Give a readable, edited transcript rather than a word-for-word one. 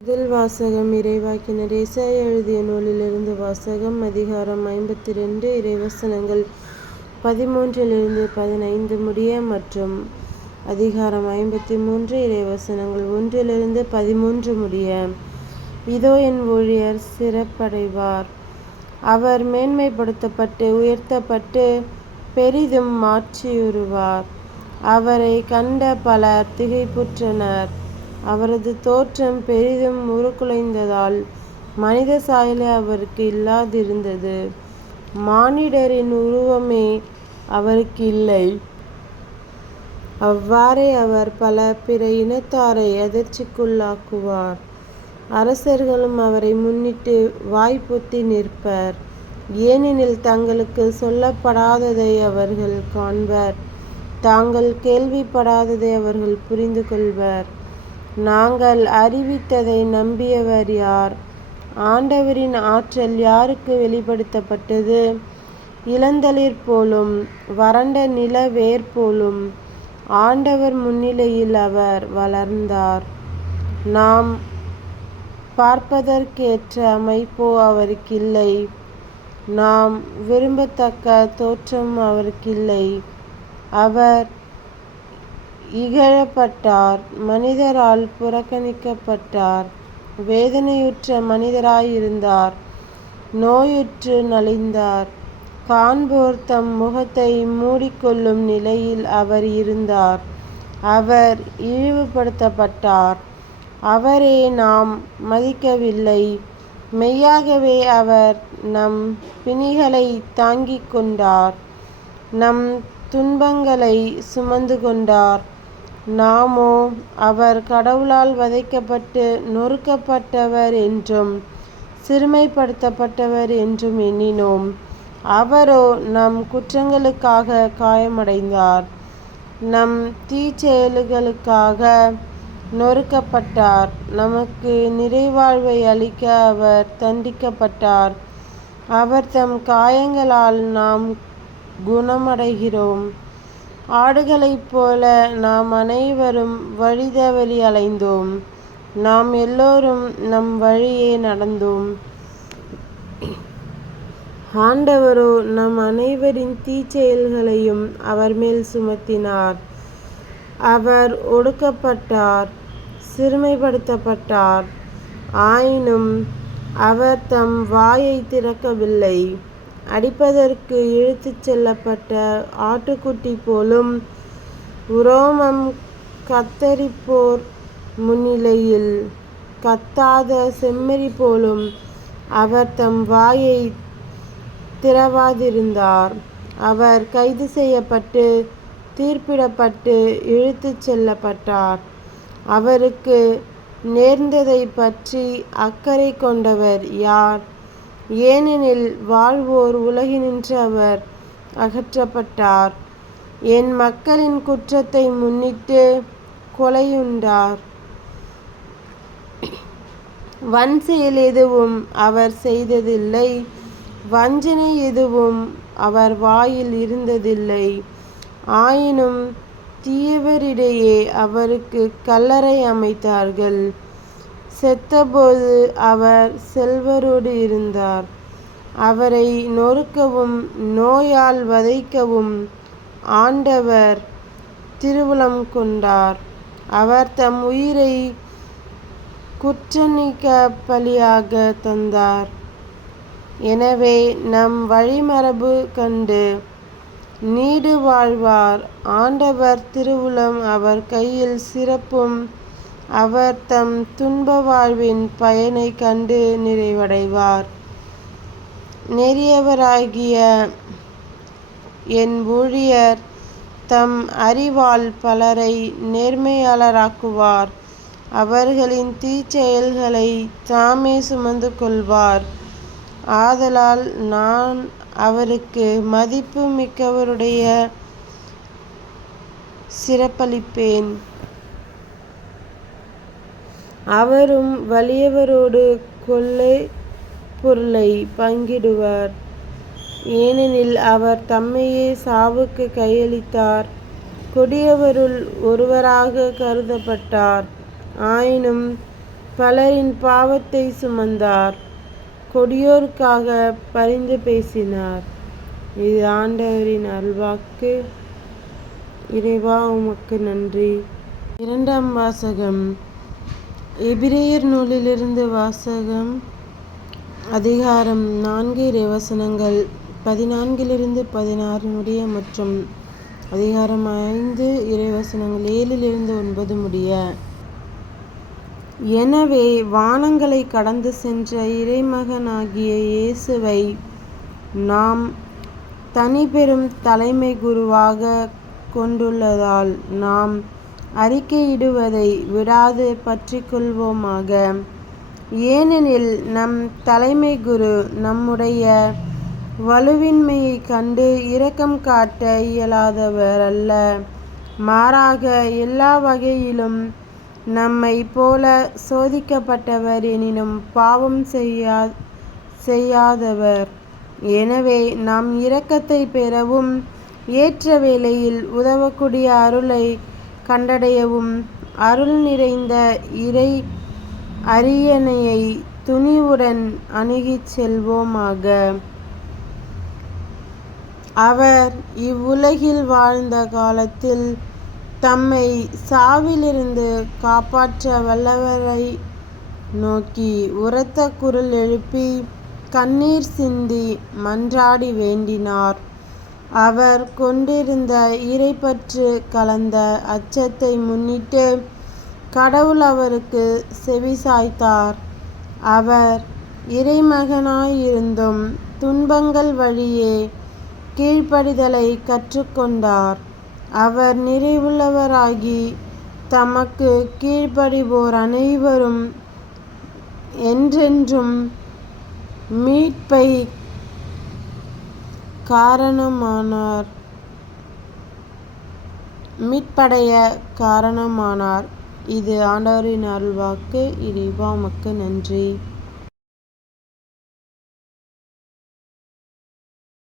முதல் வாசகம் இறைவாக்கினர் ஏசாயா எழுதிய நூலிலிருந்து வாசகம். அதிகாரம் 52 இறைவசனங்கள் 13-15 முடிய மற்றும் அதிகாரம் 53 இறைவசனங்கள் 1-13 முடிய. இதோ என் ஊழியர் சிறப்படைவார், அவர் மேன்மைப்படுத்தப்பட்டு உயர்த்தப்பட்டு பெரிதும் மாட்சியுறுவார். அவரை கண்ட பலர் திகைப்புற்றனர். அவரது தோற்றம் பெரிதும் உருக்குலைந்ததால் மனித சாயலே அவருக்கு இல்லாதிருந்தது. மானிடரின் உருவமே அவருக்கு இல்லை. அவ்வாறே அவர் பல பிற இனத்தாரை அதிர்ச்சிக்குள்ளாக்குவார். அரசர்களும் அவரை முன்னிட்டு வாய்ப்பொத்தி நிற்பர். ஏனெனில் தங்களுக்கு சொல்லப்படாததை அவர்கள் காண்பர், தாங்கள் கேள்விப்படாததை அவர்கள் புரிந்து கொள்வர். நாங்கள் அறிவித்ததை நம்பியவர் யார்? ஆண்டவரின் ஆற்றல் யாருக்கு வெளிப்படுத்தப்பட்டது? இளந்தளிர் போலும் வறண்ட நில வேர் போலும் ஆண்டவர் முன்னிலையில் அவர் வளர்ந்தார். நாம் பார்ப்பதற்கேற்ற அமைப்போ அவருக்கில்லை, நாம் விரும்பத்தக்க தோற்றம் அவருக்கில்லை. அவர் இகழப்பட்டார், மனிதரால் புறக்கணிக்கப்பட்டார். வேதனையுற்ற மனிதராயிருந்தார், நோயுற்று நலிந்தார். காண்போர் தம் முகத்தை மூடிக்கொள்ளும் நிலையில் அவர் இருந்தார். அவர் இழிவுபடுத்தப்பட்டார், அவரை நாம் மதிக்கவில்லை. மெய்யாகவே அவர் நம் பிணிகளை தாங்கிக் கொண்டார், நம் துன்பங்களை சுமந்து கொண்டார். நாமோ அவர் கடவுளால் வதைக்கப்பட்டு நொறுக்கப்பட்டவர் என்றும் சிறுமைப்படுத்தப்பட்டவர் என்றும் எண்ணினோம். அவரோ நம் குற்றங்களுக்காக காயமடைந்தார், நம் தீச்செயல்களுக்காக நொறுக்கப்பட்டார். நமக்கு நிறைவாழ்வை அளிக்க அவர் தண்டிக்கப்பட்டார். அவர் தம் காயங்களால் நாம் குணமடைகிறோம். ஆடுகளைப் போல நாம் அனைவரும் வழிதவறி அலைந்தோம். நாம் எல்லோரும் நம் வழியே நடந்தோம். ஆண்டவரோ நம் அனைவரின் தீச்செயல்களையும் அவர் மேல் சுமத்தினார். அவர் ஒடுக்கப்பட்டார், சிறுமைப்படுத்தப்பட்டார். ஆயினும் அவர் தம் வாயை திறக்கவில்லை. அடிப்பதற்கு இழுத்துச் செல்லப்பட்ட ஆட்டுக்குட்டி போலும் உரோமம் கத்தரிப்போர் முன்னிலையில் கத்தாத செம்மறி போலும் அவர் தம் வாயை திறவாதிருந்தார். அவர் கைது செய்யப்பட்டு தீர்ப்பிடப்பட்டு இழுத்துச் செல்லப்பட்டார். அவருக்கு நேர்ந்ததை பற்றி அக்கறை கொண்டவர் யார்? ஏனெனில் வாழ்வோர் உலகினின்று அவர் அகற்றப்பட்டார். என் மக்களின் குற்றத்தை முன்னிட்டு கொலையுண்டார். வன்செயல் எதுவும் அவர் செய்ததில்லை, வஞ்சனை எதுவும் அவர் வாயில் இருந்ததில்லை. ஆயினும் தீயவரிடையே அவருக்கு கல்லறை அமைத்தார்கள். செத்தபோது அவர் செல்வரோடு இருந்தார். அவரை நொறுக்கவும் நோயால் வதைக்கவும் ஆண்டவர் திருவுளம் கொண்டார். அவர் தம் உயிரை குற்றநீக்க பலியாக தந்தார். எனவே நம் வழிமரபு கண்டு நீடு வாழ்வார். ஆண்டவர் திருவுளம் அவர் கையில் சிறப்பும். அவர் தம் துன்ப வாழ்வின் பயனை கண்டு நிறைவடைவார். நெறியவராகிய என் ஊழியர் தம் அறிவால் பலரை நேர்மையாளராக்குவார். அவர்களின் தீச்செயல்களை தாமே சுமந்து கொள்வார். ஆதலால் நான் அவருக்கு மதிப்பு மிக்கவருடைய சிறப்பளிப்பேன். அவரும் வலியவரோடு கொள்ளை பொருளை பங்கிடுவர். ஏனெனில் அவர் தம்மையே சாவுக்கு கையளித்தார். கொடியவருள் ஒருவராக கருதப்பட்டார். ஆயினும் பலரின் பாவத்தை சுமந்தார். கொடியோருக்காக பரிந்து பேசினார். இது ஆண்டவரின் அருள்வாக்கு. இறைவா உமக்கு நன்றி. இரண்டாம் வாசகம். எபிரேயர் நூலிலிருந்து வாசகம். அதிகாரம் 4 இறைவசனங்கள் 14 முடிய மற்றும் அதிகாரம் 5 இறைவசனங்கள் 7-9 முடிய. எனவே வானங்களை கடந்து சென்ற இறைமகனாகிய இயேசுவை நாம் தனிப்பெரும் தலைமை குருவாக கொண்டுள்ளதால் நாம் அறிக்கையிடுவதை விடாது பற்றிக்கொள்வோமாக. ஏனெனில் நம் தலைமை குரு நம்முடைய வலுவின்மையை கண்டு இரக்கம் காட்ட இயலாதவர் அல்ல. மாறாக எல்லா வகையிலும் நம்மை போல சோதிக்கப்பட்டவர், எனினும் பாவம் செய்யாதவர். எனவே நாம் இரக்கத்தை பெறவும் ஏற்ற வேளையில் உதவக்கூடிய அருளை கண்டடையவும் அருள் நிறைந்த இறை அரியணையை துணிவுடன் அணுகிச் செல்வோமாக. அவர் இவ்வுலகில் வாழ்ந்த காலத்தில் தம்மை சாவிலிருந்து காப்பாற்ற வல்லவரை நோக்கி உரத்த குரல் எழுப்பி கண்ணீர் சிந்தி மன்றாடி வேண்டினார். அவர் கொண்டிருந்த இறைப்பற்று கலந்த அச்சத்தை முன்னிட்டு கடவுள் அவருக்கு செவிசாய்த்தார். அவர் இறைமகனாயிருந்தும் துன்பங்கள் வழியே கீழ்ப்படிதலை கற்றுக்கொண்டார். அவர் நிறைவுள்ளவராகி தமக்கு கீழ்ப்படிவோர் அனைவரும் என்றென்றும் மீட்படைய காரணமானார். இது ஆண்டவரின் அருள்வாக்கு. இறைவா உமக்கு நன்றி.